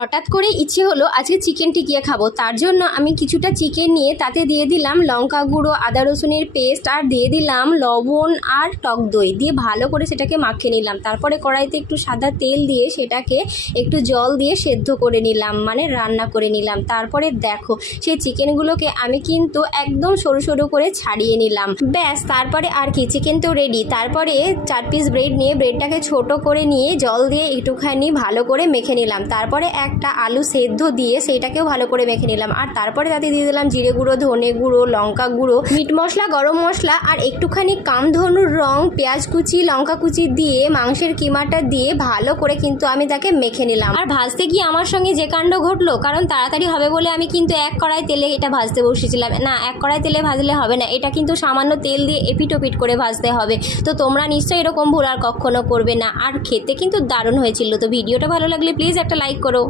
হঠাৎ করে ইচ্ছে হলো আজকে চিকেন টিকিয়া খাবো। তার জন্য আমি কিছুটা চিকেন নিয়ে তাতে দিয়ে দিলাম লঙ্কা গুঁড়ো, আদা রসুনের পেস্ট, আর দিয়ে দিলাম লবণ আর টক দই দিয়ে ভালো করে সেটাকে মাখিয়ে নিলাম। তারপরে কড়াইতে একটু সাদা তেল দিয়ে সেটাকে একটু জল দিয়ে সেদ্ধ করে নিলাম, মানে রান্না করে নিলাম। তারপরে দেখো সেই চিকেনগুলোকে আমি কিন্তু একদম সরু সরু করে ছাড়িয়ে নিলাম। ব্যাস, তারপরে আর কি, চিকেন তো রেডি। তারপরে 4 পিস ব্রেড নিয়ে ব্রেডটাকে ছোট করে নিয়ে জল দিয়ে একটুখানি ভালো করে মেখে নিলাম। তারপরে একটা আলু সেদ্ধ দিয়ে সেইটাকেও ভালো করে মেখে নিলাম। আর তারপরে তাতে দিয়ে দিলাম জিরে গুঁড়ো, ধনে গুঁড়ো, লঙ্কা গুঁড়ো, মিট মশলা, গরম মশলা আর একটুখানি কামধনুর রং, পেঁয়াজ কুচি, লঙ্কা কুচি দিয়ে মাংসের কিমাটা দিয়ে ভালো করে কিন্তু আমি তাকে মেখে নিলাম। আর ভাজতে গিয়ে আমার সঙ্গে যে কাণ্ড ঘটলো, কারণ তাড়াতাড়ি হবে বলে আমি কিন্তু এক কড়াই তেলে এটা ভাজতে বসেছিলাম। না, এক কড়াই তেলে ভাজলে হবে না, এটা কিন্তু সামান্য তেল দিয়ে এপিট ওপিট করে ভাজতে হবে। তো তোমরা নিশ্চয়ই এরকম ভুল আর কখনো করবে না। আর খেতে কিন্তু দারুণ হয়েছিল। তো ভিডিওটা ভালো লাগলে প্লিজ একটা লাইক করো।